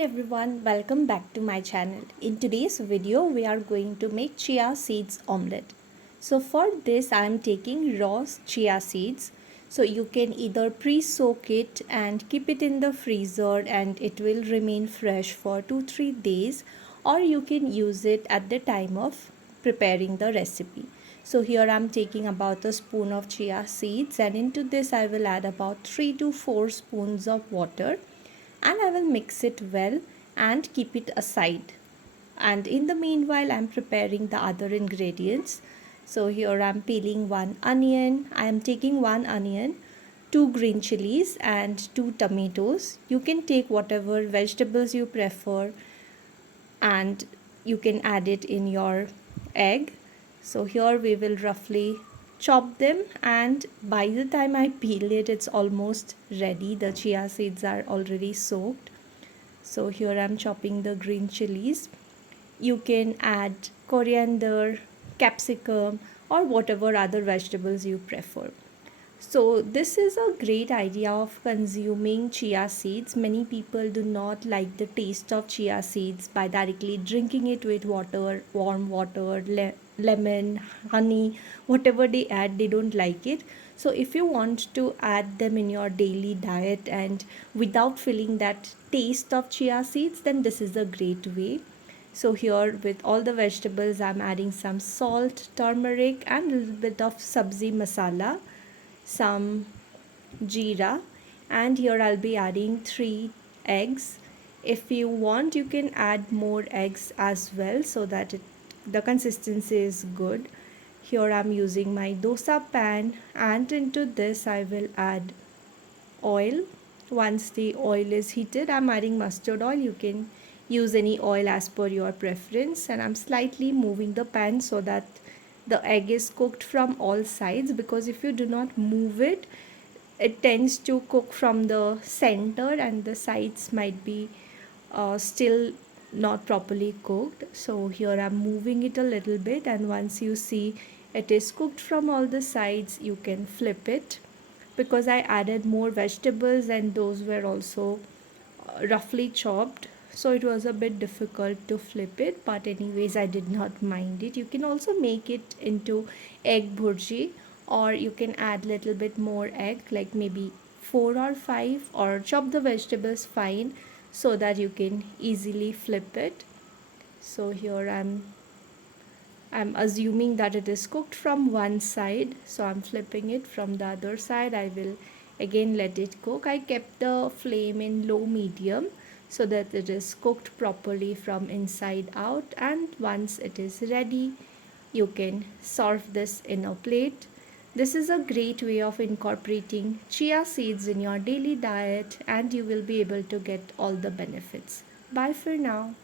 Hi everyone, welcome back to my channel. In today's video, we are going to make chia seeds omelette. So for this, I am taking raw chia seeds. So you can either pre-soak it and keep it in the freezer and it will remain fresh for 2-3 days, or you can use it at the time of preparing the recipe. So here I am taking about a spoon of chia seeds, and into this I will add about 3 to 4 spoons of water, and I will mix it well and keep it aside. And in the meanwhile, I'm preparing the other ingredients. So here I'm peeling one onion. I am taking one onion, two green chilies, and two tomatoes. You can take whatever vegetables you prefer, and you can add it in your egg. So here we will roughly chop them, and by the time I peel it, it's almost ready. The chia seeds are already soaked. So here I'm chopping the green chilies. You can add coriander, capsicum, or whatever other vegetables you prefer. So this is a great idea of consuming chia seeds. Many people do not like the taste of chia seeds by directly drinking it with water, warm water, lemon, honey, whatever they add, they don't like it. So if you want to add them in your daily diet and without feeling that taste of chia seeds, then this is a great way. So here with all the vegetables, I'm adding some salt, turmeric, and a little bit of sabzi masala, some jeera, and here I'll be adding 3 eggs. If you want, you can add more eggs as well so that the consistency is good. Here I'm using my dosa pan, and into this I will add oil. Once the oil is heated, I'm adding mustard oil. You can use any oil as per your preference, and I'm slightly moving the pan so that the egg is cooked from all sides, because if you do not move it, it tends to cook from the center and the sides might be still not properly cooked. So here I'm moving it a little bit, and once you see it is cooked from all the sides, you can flip it. Because I added more vegetables and those were also roughly chopped, so it was a bit difficult to flip it, but anyways I did not mind it. You can also make it into egg bhurji, or you can add little bit more egg, like maybe 4 or 5, or chop the vegetables fine so that you can easily flip it. So here I'm assuming that it is cooked from one side, so I'm flipping it from the other side. I will again let it cook. I kept the flame in low medium so that it is cooked properly from inside out, and once it is ready, you can serve this in a plate. This is a great way of incorporating chia seeds in your daily diet, and you will be able to get all the benefits. Bye for now.